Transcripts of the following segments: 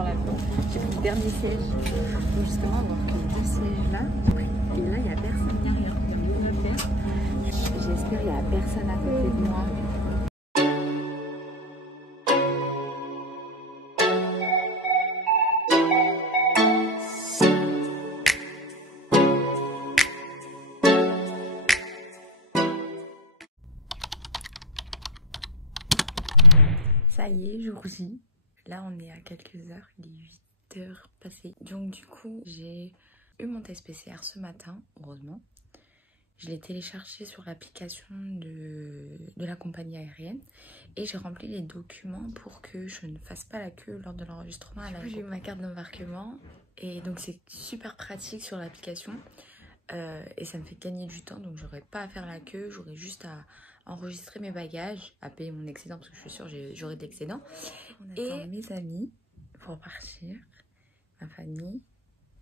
dans l'avion. J'ai pris le dernier siège. Donc justement, on va voir que les deux sièges là. Et là, il n'y a personne, il n'y a rien. Il n'y a rien à faire. J'espère qu'il n'y a personne à côté de moi. Ça y est, jour J. Là, on est à quelques heures. Il est 8 heures passées. Donc, du coup, j'ai eu mon test PCR ce matin, heureusement. Je l'ai téléchargé sur l'application de la compagnie aérienne. Et j'ai rempli les documents pour que je ne fasse pas la queue lors de l'enregistrement à l'aéroport. J'ai eu ma carte d'embarquement. Et donc, c'est super pratique sur l'application. Et ça me fait gagner du temps. Donc, j'aurais pas à faire la queue. J'aurais juste à enregistrer mes bagages, à payer mon excédent parce que je suis sûre j'aurai de l'excédent. Et mes amis pour partir, ma famille,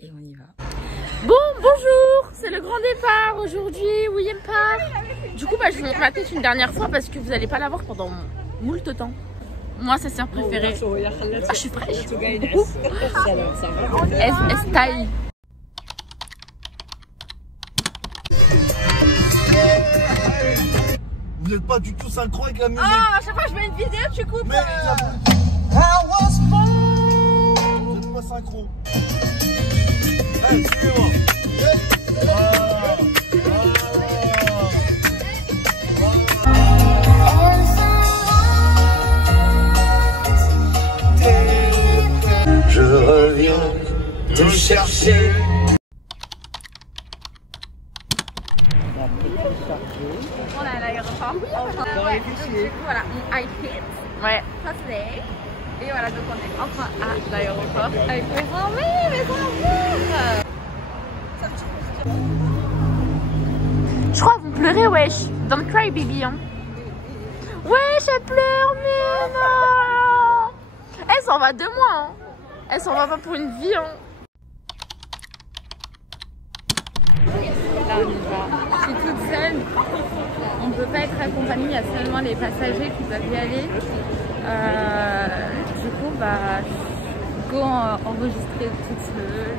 et on y va. Bon, bonjour, c'est le grand départ aujourd'hui, William part. Du coup, je vous montre ma tête une dernière fois parce que vous n'allez pas la voir pendant moult temps. Moi, sa sœur préférée. Ah, je suis fraîche. S taille. Vous n'êtes pas du tout synchro avec la musique. Ah, à chaque fois que je mets une vidéo, tu coupes. Mais vous n'êtes pas synchro. Allez, suivez-moi. Je reviens te chercher. On est à l'aéroport. Du coup, voilà, mon iFit. Ouais. Passé. Et voilà, donc on est enfin à l'aéroport avec mes amis, mes amours. Je crois qu'ils vont pleurer, wesh. Don't cry, baby. Hein. Wesh, elle pleure, mais non. Elle s'en va de moi. Hein. Elle s'en va pas pour une vie. Hein. Là, on y va. Je suis toute seule. On ne peut pas être accompagné, il y a seulement les passagers qui peuvent y aller. Du coup, go enregistrer toute seule.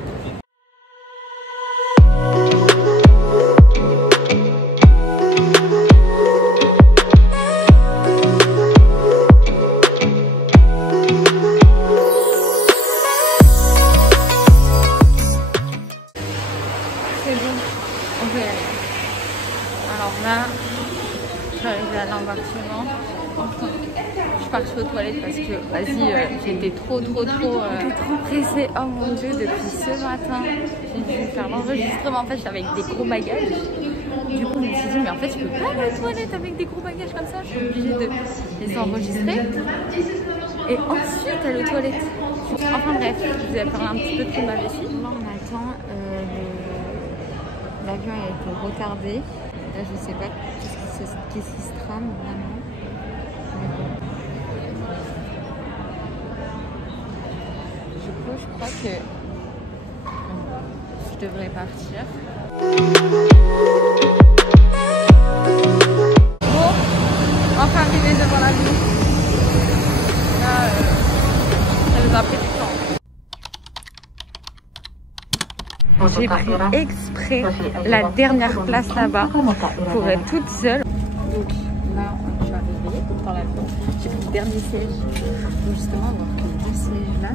C'est bon, on peut y aller. Alors là, je suis arrivée à l'embarquement. Enfin, je suis partie aux toilettes parce que, vas-y, j'étais trop pressée. Oh mon dieu, depuis ce matin, j'ai dû faire l'enregistrement. En fait, j'étais avec des gros bagages. Du coup, je me suis dit, mais en fait, je peux pas aller aux toilettes avec des gros bagages comme ça. Je suis obligée de les enregistrer. Et ensuite, aller aux toilettes. Enfin bref, je vous ai parlé un petit peu de ce que m'avait fait. Là, on attend. L'avion a été retardé. Là, je sais pas qu'est-ce qui se trame vraiment. Mais bon. Du coup, je crois que je devrais partir. Bon, enfin arrivé devant l'avion. Là, ça nous a pris du temps. J'ai pris exprès la dernière place là-bas pour être toute seule. Donc là, je suis arrivée dans l'avion. J'ai pris le dernier siège. Donc justement, on va voir que les deux sièges là.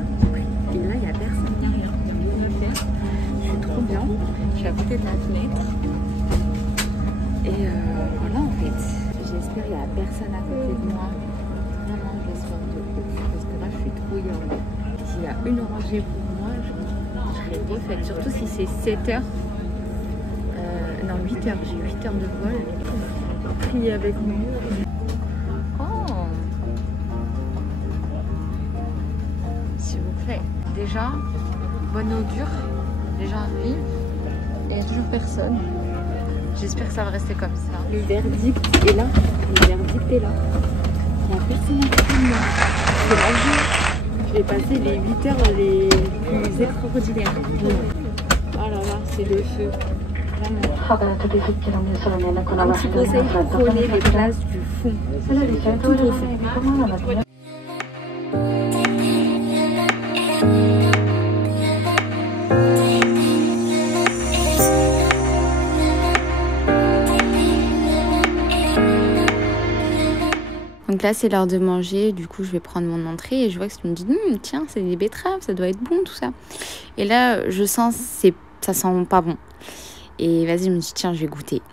Et là, il n'y a personne, il n'y a rien. Il n'y a rien à faire. Je suis trop bien. Je suis à côté de la fenêtre. Et voilà en fait. J'espère qu'il n'y a personne à côté de moi. Vraiment, j'espère de ouf. Parce que là, je suis trop hurlée. S'il y a une rangée pour moi, je serais refaite. Surtout si c'est 7 heures. Non, 8 heures. J'ai 8 heures de vol. Priez avec moi. Oh! S'il vous plaît. Déjà, bonne augure. Les gens arrivent. Et il n'y a toujours personne. J'espère que ça va rester comme ça. Le verdict est là. Le verdict est là. Il n'y a personne à côté de moi. C'est la vie. Je vais passer les 8 heures les plus extraordinaires. Oh là là, c'est le feu. Vraiment. Un petit conseil pour prenez les places du fond. Tout au fond. Donc là c'est l'heure de manger, du coup je vais prendre mon entrée et je vois que tu me dis tiens c'est des betteraves, ça doit être bon tout ça. Et là je sens ça sent pas bon. Et vas-y je me dis tiens je vais goûter.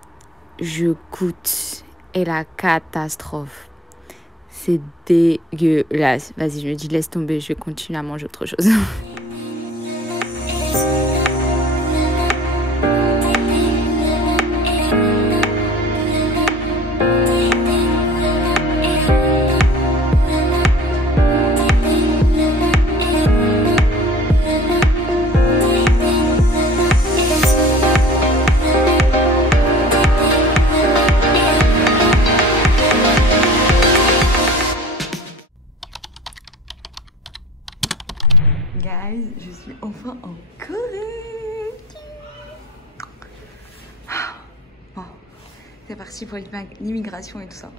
Je goûte et la catastrophe. C'est dégueulasse. Vas-y je me dis laisse tomber, je vais continuer à manger autre chose. Guys, je suis enfin en Corée. Bon, c'est parti pour l'immigration et tout ça.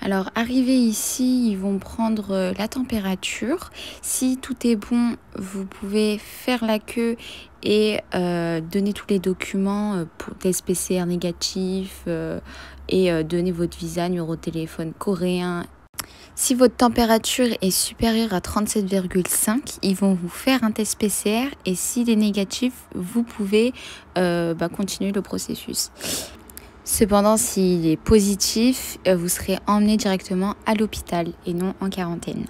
Alors arrivé ici, ils vont prendre la température. Si tout est bon, vous pouvez faire la queue et donner tous les documents pour test PCR négatif et donner votre visa, numéro de téléphone coréen. Si votre température est supérieure à 37,5, ils vont vous faire un test PCR et s'il est négatif, vous pouvez continuer le processus. Cependant, s'il est positif, vous serez emmené directement à l'hôpital et non en quarantaine.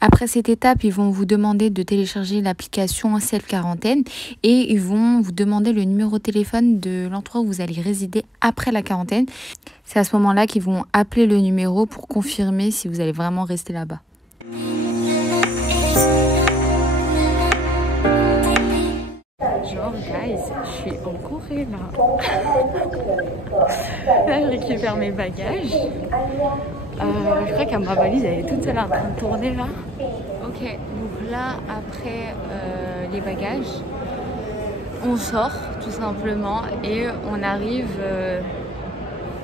Après cette étape, ils vont vous demander de télécharger l'application Self-Quarantaine et ils vont vous demander le numéro de téléphone de l'endroit où vous allez résider après la quarantaine. C'est à ce moment-là qu'ils vont appeler le numéro pour confirmer si vous allez vraiment rester là-bas. Genre, guys, je suis en Corée là. Là, je récupère mes bagages. Je crois qu'à ma valise, elle est toute seule en train de tourner là. Ok, donc là, après les bagages, on sort tout simplement et on arrive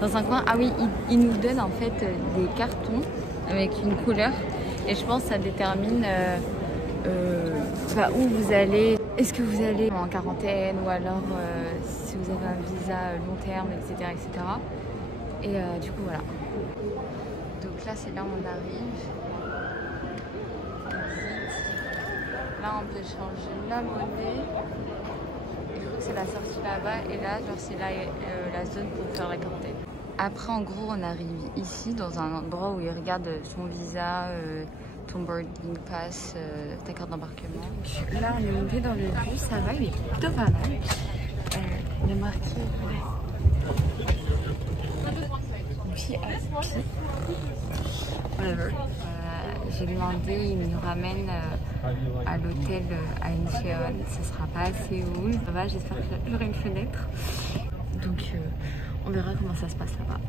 dans un coin. Ah oui, ils nous donnent en fait des cartons avec une couleur et je pense que ça détermine où vous allez. Est-ce que vous allez en quarantaine ou alors si vous avez un visa long terme, etc. etc. Et du coup, voilà. Donc là, c'est là où on arrive. Là, on peut changer la monnaie. Je crois que c'est la sortie là-bas. Et là, c'est là la zone pour faire la quarantaine. Après, en gros, on arrive ici, dans un endroit où ils regardent son visa, ton boarding pass, ta carte d'embarquement. Là, on est monté dans le bus, ça va, il est plutôt pas mal. Il est marqué whatever. J'ai demandé, il nous ramène à l'hôtel à Incheon. Ce sera pas à Séoul. Ça va, j'espère que j'aurai une fenêtre. Donc, on verra comment ça se passe là-bas.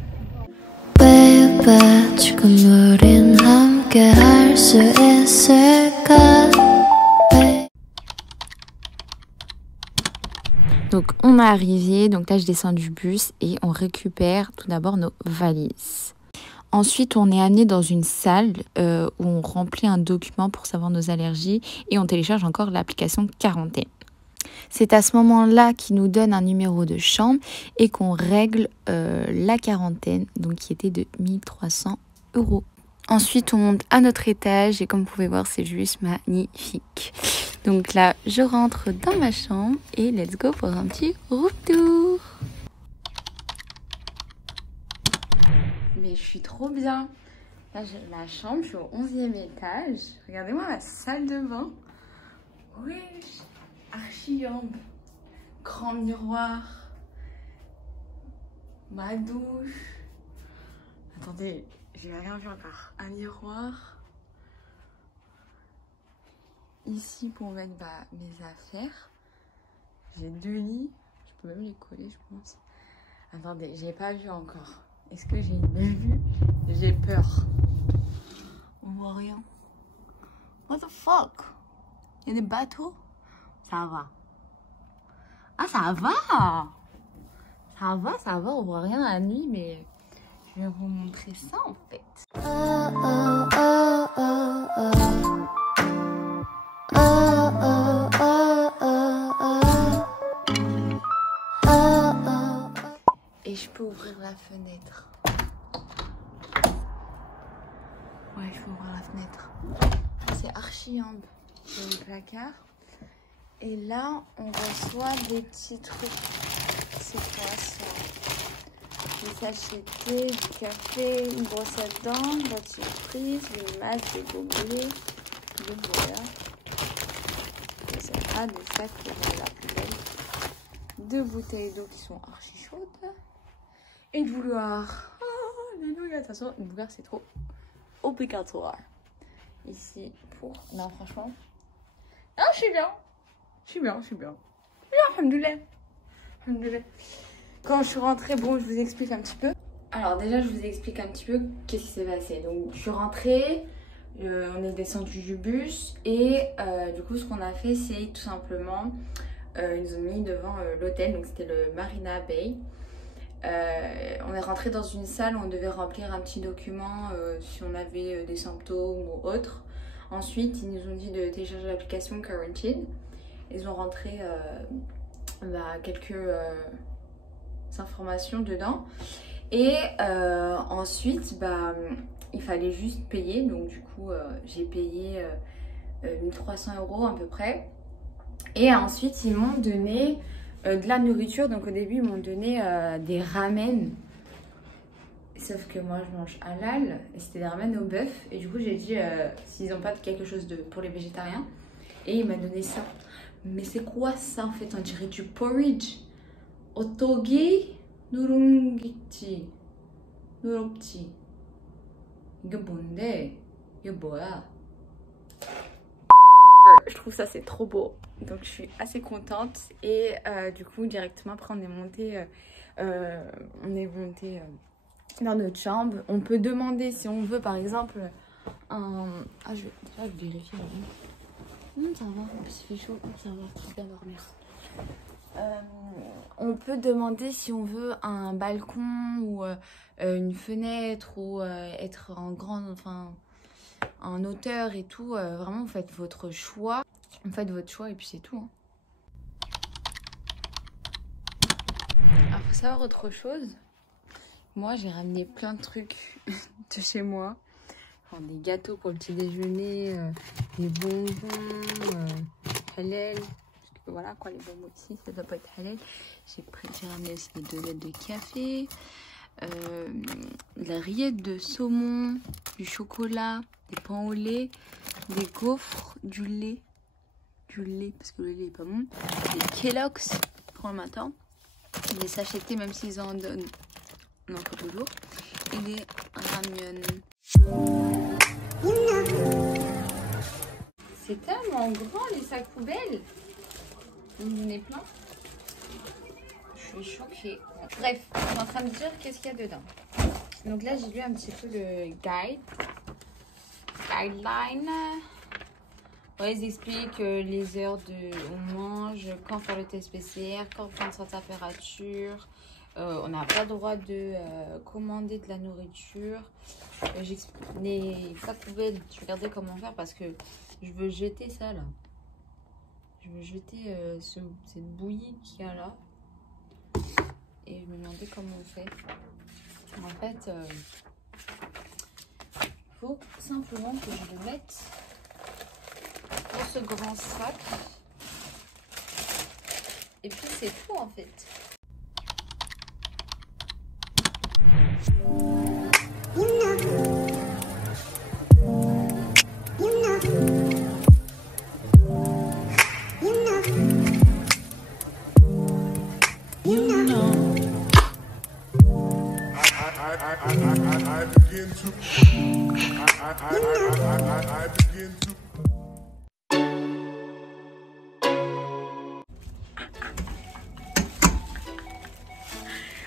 Donc on est arrivé, donc là je descends du bus et on récupère tout d'abord nos valises. Ensuite on est amené dans une salle où on remplit un document pour savoir nos allergies et on télécharge encore l'application quarantaine. C'est à ce moment-là qu'ils nous donnent un numéro de chambre et qu'on règle la quarantaine, donc qui était de 1 300 €. Ensuite, on monte à notre étage et comme vous pouvez voir, c'est juste magnifique. Donc là, je rentre dans ma chambre et let's go pour un petit room tour. Mais je suis trop bien. Là, j'ai ma chambre, je suis au 11e étage. Regardez-moi ma salle de bain. Oui, archi ample. Grand miroir. Ma douche. Attendez, j'ai rien vu encore. Un miroir. Ici pour mettre mes affaires. J'ai 2 lits. Je peux même les coller, je pense. Attendez, j'ai pas vu encore. Est-ce que j'ai une vue? J'ai peur. On voit rien. What the fuck? Il y a des bateaux? Ça va. Ah, ça va! ça va, on voit rien la nuit, mais je vais vous montrer ça en fait. Et je peux ouvrir la fenêtre. Ouais, je peux ouvrir la fenêtre. C'est archi humble. J'ai le placard. Et là, on reçoit des petits trucs. C'est quoi ça? Des sachets de thé, du café, une brosse à dents, boîte surprise, des masques, des gobelets, des voilà. Des sacs, des sacs pour la poubelle. 2 bouteilles d'eau qui sont archi chaudes. Une bouilloire. Oh, les nouilles, attention, une bouilloire, c'est trop obligatoire. Ici, pour... Non, franchement. Ah, je suis bien. Je suis bien. Alhamdoulilah. Quand je suis rentrée, bon, je vous explique un petit peu. Alors déjà, je vous explique un petit peu qu'est-ce qui s'est passé. Donc, je suis rentrée, on est descendu du bus et du coup, ce qu'on a fait, c'est tout simplement, ils nous ont mis devant l'hôtel, donc c'était le Marina Bay. On est rentré dans une salle où on devait remplir un petit document si on avait des symptômes ou autre. Ensuite, ils nous ont dit de télécharger l'application Quarantine. Ils ont rentré quelques informations dedans. Et ensuite, il fallait juste payer. Donc du coup, j'ai payé 1300 € à peu près. Et ensuite, ils m'ont donné de la nourriture. Donc au début, ils m'ont donné des ramen. Sauf que moi, je mange halal. Et c'était des ramen au bœuf. Et du coup, j'ai dit s'ils n'ont pas quelque chose pour les végétariens. Et il m'a donné ça. Mais c'est quoi ça en fait? On dirait du porridge. Otogi nurongichi. Nuropchi. 이게 뭔데? 이게 뭐야? Je trouve ça c'est trop beau. Donc je suis assez contente. Et du coup, directement après, on est monté dans notre chambre. On peut demander si on veut par exemple un... Ah, je vais vérifier. Ça va, il fait chaud, ça va, je vais bien dormir. On peut demander si on veut un balcon ou une fenêtre ou être en grande, en hauteur et tout. Vraiment, vous faites votre choix. Vous faites votre choix et puis c'est tout. Hein. Alors, faut savoir autre chose. Moi, j'ai ramené plein de trucs de chez moi. Enfin, des gâteaux pour le petit déjeuner, des bonbons, halal. Parce que voilà quoi, les bonbons ici, ça doit pas être halal. J'ai ramené aussi des dosettes de café, de la rillette de saumon, du chocolat, des pains au lait, des gaufres, du lait parce que le lait est pas bon, des Kellogg's pour le matin, des sachets de thé même s'ils en donnent pas toujours, et des ramyeon. C'est tellement grand les sacs poubelles. Vous en avez plein. Je suis choquée. Bref, je suis en train de dire qu'est-ce qu'il y a dedans. Donc là, j'ai lu un petit peu le guideline. Ouais, ils expliquent les heures on mange, quand faire le test PCR, quand prendre sa température. On n'a pas le droit de commander de la nourriture. Les sacs poubelles, je vais regarder comment faire parce que je veux jeter ça là. Je veux jeter cette bouillie qu'il y a là. Et je me demandais comment on fait. En fait, il faut simplement que je le mette dans ce grand sac. Et puis c'est tout en fait.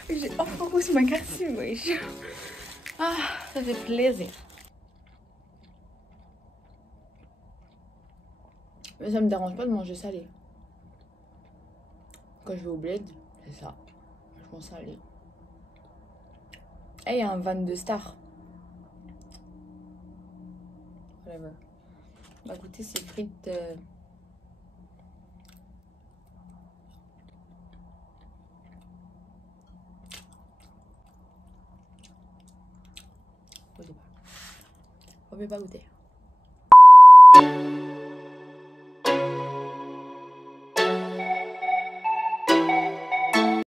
J'ai enfin reçu ma carte SIM, wesh. Ah, ça fait plaisir. Mais ça me dérange pas de manger salé. Quand je vais au bled, c'est ça. franchement salé. Et il y a un van de star. Whatever. On va goûter ces frites. On peut pas goûter.